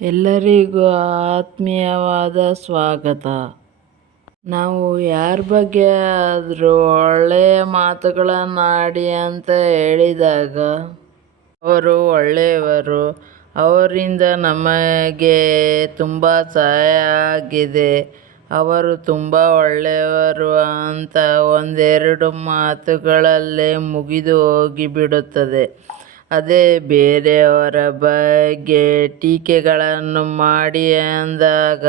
ಎಲ್ಲರಿಗೂ ಆತ್ಮೀಯವಾದ ಸ್ವಾಗತ. ನಾವು ಯಾರ ಬಗ್ಗೆ ಆದರೂ ಒಳ್ಳೆಯ ಮಾತುಗಳನ್ನಾಡಿ ಅಂತ ಹೇಳಿದಾಗ ಅವರು ಒಳ್ಳೆಯವರು, ಅವರಿಂದ ನಮಗೆ ತುಂಬ ಸಹಾಯ ಆಗಿದೆ, ಅವರು ತುಂಬ ಒಳ್ಳೆಯವರು ಅಂತ ಒಂದೆರಡು ಮಾತುಗಳಲ್ಲೇ ಮುಗಿದು ಹೋಗಿಬಿಡುತ್ತದೆ. ಅದೇ ಬೇರೆಯವರ ಬಗ್ಗೆ ಟೀಕೆಗಳನ್ನು ಮಾಡಿ ಅಂದಾಗ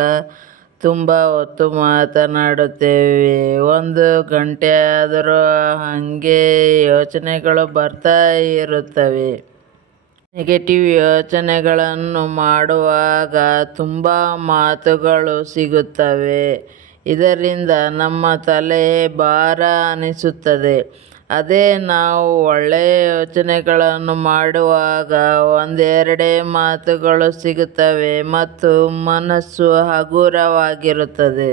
ತುಂಬ ಹೊತ್ತು ಮಾತನಾಡುತ್ತೇವೆ. 1 ಗಂಟೆಯಾದರೂ ಹಾಗೆ ಯೋಚನೆಗಳು ಬರ್ತಾ ಇರುತ್ತವೆ. ನೆಗೆಟಿವ್ ಯೋಚನೆಗಳನ್ನು ಮಾಡುವಾಗ ತುಂಬ ಮಾತುಗಳು ಸಿಗುತ್ತವೆ. ಇದರಿಂದ ನಮ್ಮ ತಲೆ ಭಾರ ಅನಿಸುತ್ತದೆ. ಅದೇ ನಾವು ಒಳ್ಳೆಯ ಯೋಚನೆಗಳನ್ನು ಮಾಡುವಾಗ ಒಂದೆರಡೇ ಮಾತುಗಳು ಸಿಗುತ್ತವೆ ಮತ್ತು ಮನಸ್ಸು ಹಗುರವಾಗಿರುತ್ತದೆ.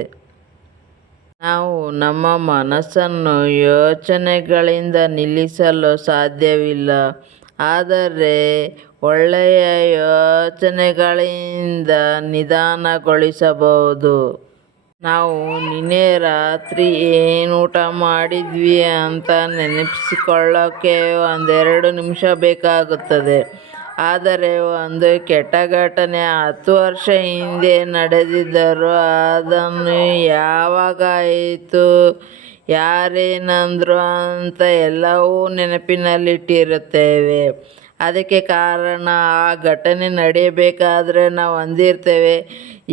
ನಾವು ನಮ್ಮ ಮನಸ್ಸನ್ನು ಯೋಚನೆಗಳಿಂದ ನಿಲ್ಲಿಸಲು ಸಾಧ್ಯವಿಲ್ಲ, ಆದರೆ ಒಳ್ಳೆಯ ಯೋಚನೆಗಳಿಂದ ನಿಧಾನಗೊಳಿಸಬಹುದು. ನಾವು ನಿನ್ನೆ ರಾತ್ರಿ ಏನು ಊಟ ಮಾಡಿದ್ವಿ ಅಂತ ನೆನಪಿಸಿಕೊಳ್ಳೋಕೆ 1-2 ನಿಮಿಷ ಬೇಕಾಗುತ್ತದೆ. ಆದರೆ ಒಂದು ಕೆಟ್ಟ ಘಟನೆ 10 ವರ್ಷ ಹಿಂದೆ ನಡೆದಿದ್ದರೂ ಅದನ್ನು ಯಾವಾಗ ಆಯಿತು, ಯಾರೇನಂದ್ರು ಅಂತ ಎಲ್ಲವೂ ನೆನಪಿನಲ್ಲಿಟ್ಟಿರುತ್ತೇವೆ. ಅದಕ್ಕೆ ಕಾರಣ ಆ ಘಟನೆ ನಡೆಯಬೇಕಾದ್ರೆ ನಾವು ಅಂದಿರ್ತೇವೆ,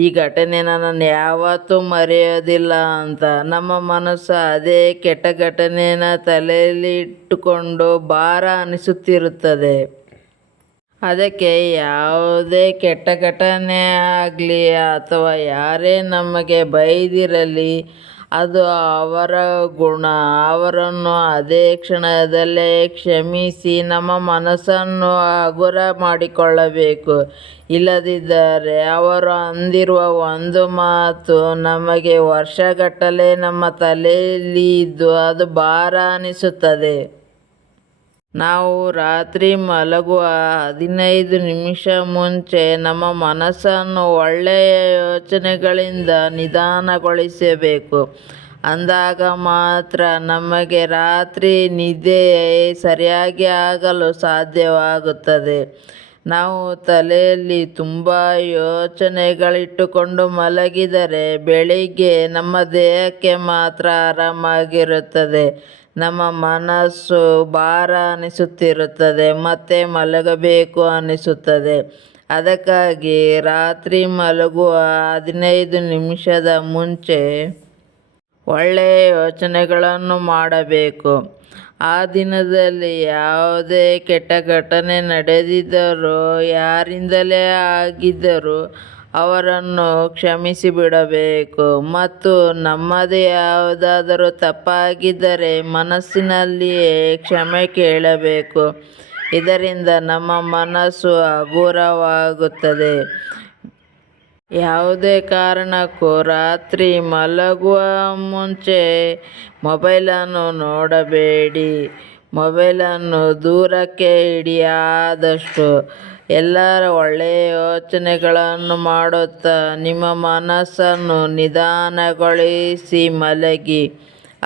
ಈ ಘಟನೆ ನನ್ನನ್ನು ಯಾವತ್ತೂ ಮರೆಯೋದಿಲ್ಲ ಅಂತ. ನಮ್ಮ ಮನಸ್ಸು ಅದೇ ಕೆಟ್ಟ ಘಟನೆನ ತಲೆಯಲ್ಲಿ ಇಟ್ಟುಕೊಂಡು ಭಾರ ಅನಿಸುತ್ತಿರುತ್ತದೆ. ಅದಕ್ಕೆ ಯಾವುದೇ ಕೆಟ್ಟ ಘಟನೆ ಆಗಲಿ ಅಥವಾ ಯಾರೇ ನಮಗೆ ಬೈದಿರಲಿ, ಅದು ಅವರ ಗುಣ. ಅವರನ್ನು ಅದೇ ಕ್ಷಣದಲ್ಲೇ ಕ್ಷಮಿಸಿ ನಮ್ಮ ಮನಸ್ಸನ್ನು ಹಗುರ ಮಾಡಿಕೊಳ್ಳಬೇಕು. ಇಲ್ಲದಿದ್ದರೆ ಅವರು ಅಂದಿರುವ ಒಂದು ಮಾತು ನಮಗೆ ವರ್ಷಗಟ್ಟಲೆ ನಮ್ಮ ತಲೆಯಲ್ಲಿ ಇದ್ದು ಅದು ಭಾರ ಅನಿಸುತ್ತದೆ. ನಾವು ರಾತ್ರಿ ಮಲಗುವ 15 ನಿಮಿಷ ಮುಂಚೆ ನಮ್ಮ ಮನಸ್ಸನ್ನು ಒಳ್ಳೆಯ ಯೋಚನೆಗಳಿಂದ ನಿಧಾನಗೊಳಿಸಬೇಕು. ಅಂದಾಗ ಮಾತ್ರ ನಮಗೆ ರಾತ್ರಿ ನಿದ್ದೆ ಸರಿಯಾಗಿ ಆಗಲು ಸಾಧ್ಯವಾಗುತ್ತದೆ. ನಾವು ತಲೆಯಲ್ಲಿ ತುಂಬ ಯೋಚನೆಗಳಿಟ್ಟುಕೊಂಡು ಮಲಗಿದರೆ ಬೆಳಿಗ್ಗೆ ನಮ್ಮ ದೇಹಕ್ಕೆ ಮಾತ್ರ ಆರಾಮಾಗಿರುತ್ತದೆ, ನಮ್ಮ ಮನಸ್ಸು ಭಾರ ಅನಿಸುತ್ತಿರುತ್ತದೆ, ಮತ್ತೆ ಮಲಗಬೇಕು ಅನಿಸುತ್ತದೆ. ಅದಕ್ಕಾಗಿ ರಾತ್ರಿ ಮಲಗುವ 15 ನಿಮಿಷದ ಮುಂಚೆ ಒಳ್ಳೆಯ ಯೋಚನೆಗಳನ್ನು ಮಾಡಬೇಕು. ಆ ದಿನದಲ್ಲಿ ಯಾವುದೇ ಕೆಟ್ಟ ಘಟನೆ ನಡೆದಿದ್ದರೂ, ಯಾರಿಂದಲೇ ಆಗಿದ್ದರೂ ಅವರನ್ನು ಕ್ಷಮಿಸಿಬಿಡಬೇಕು ಮತ್ತು ನಮ್ಮದೇ ಯಾವುದಾದರೂ ತಪ್ಪಾಗಿದ್ದರೆ ಮನಸ್ಸಿನಲ್ಲಿಯೇ ಕ್ಷಮೆ ಕೇಳಬೇಕು. ಇದರಿಂದ ನಮ್ಮ ಮನಸ್ಸು ಹಗುರವಾಗುತ್ತದೆ. ಯಾವುದೇ ಕಾರಣಕ್ಕೂ ರಾತ್ರಿ ಮಲಗುವ ಮುಂಚೆ ಮೊಬೈಲನ್ನು ನೋಡಬೇಡಿ. ಮೊಬೈಲನ್ನು ದೂರಕ್ಕೆ ಇಡಿ. ಆದಷ್ಟು ಎಲ್ಲರ ಒಳ್ಳೆಯ ಯೋಚನೆಗಳನ್ನು ಮಾಡುತ್ತಾ ನಿಮ್ಮ ಮನಸ್ಸನ್ನು ನಿಧಾನಗೊಳಿಸಿ ಮಲಗಿ.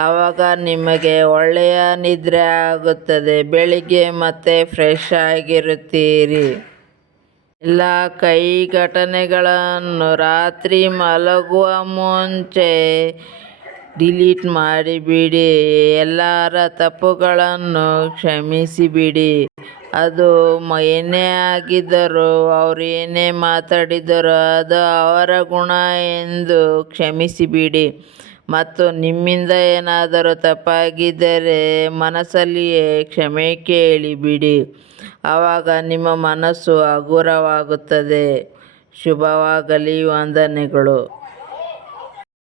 ಆವಾಗ ನಿಮಗೆ ಒಳ್ಳೆಯ ನಿದ್ರೆ ಆಗುತ್ತದೆ. ಬೆಳಿಗ್ಗೆ ಮತ್ತೆ ಫ್ರೆಶ್ ಆಗಿರುತ್ತೀರಿ. ಎಲ್ಲ ಕಹಿ ಘಟನೆಗಳನ್ನು ರಾತ್ರಿ ಮಲಗುವ ಮುಂಚೆ ಡಿಲೀಟ್ ಮಾಡಿಬಿಡಿ. ಎಲ್ಲರ ತಪ್ಪುಗಳನ್ನು ಕ್ಷಮಿಸಿಬಿಡಿ. ಅದು ಏನೇ ಆಗಿದ್ದರೂ, ಅವರು ಏನೇ ಮಾತಾಡಿದರೂ ಅದು ಅವರ ಗುಣ ಎಂದು ಕ್ಷಮಿಸಿಬಿಡಿ. ಮತ್ತು ನಿಮ್ಮಿಂದ ಏನಾದರೂ ತಪ್ಪಾಗಿದ್ದರೆ ಮನಸ್ಸಲ್ಲಿಯೇ ಕ್ಷಮೆ ಕೇಳಿಬಿಡಿ. ಆವಾಗ ನಿಮ್ಮ ಮನಸ್ಸು ಹಗುರವಾಗುತ್ತದೆ. ಶುಭವಾಗಲಿ. ವಂದನೆಗಳು.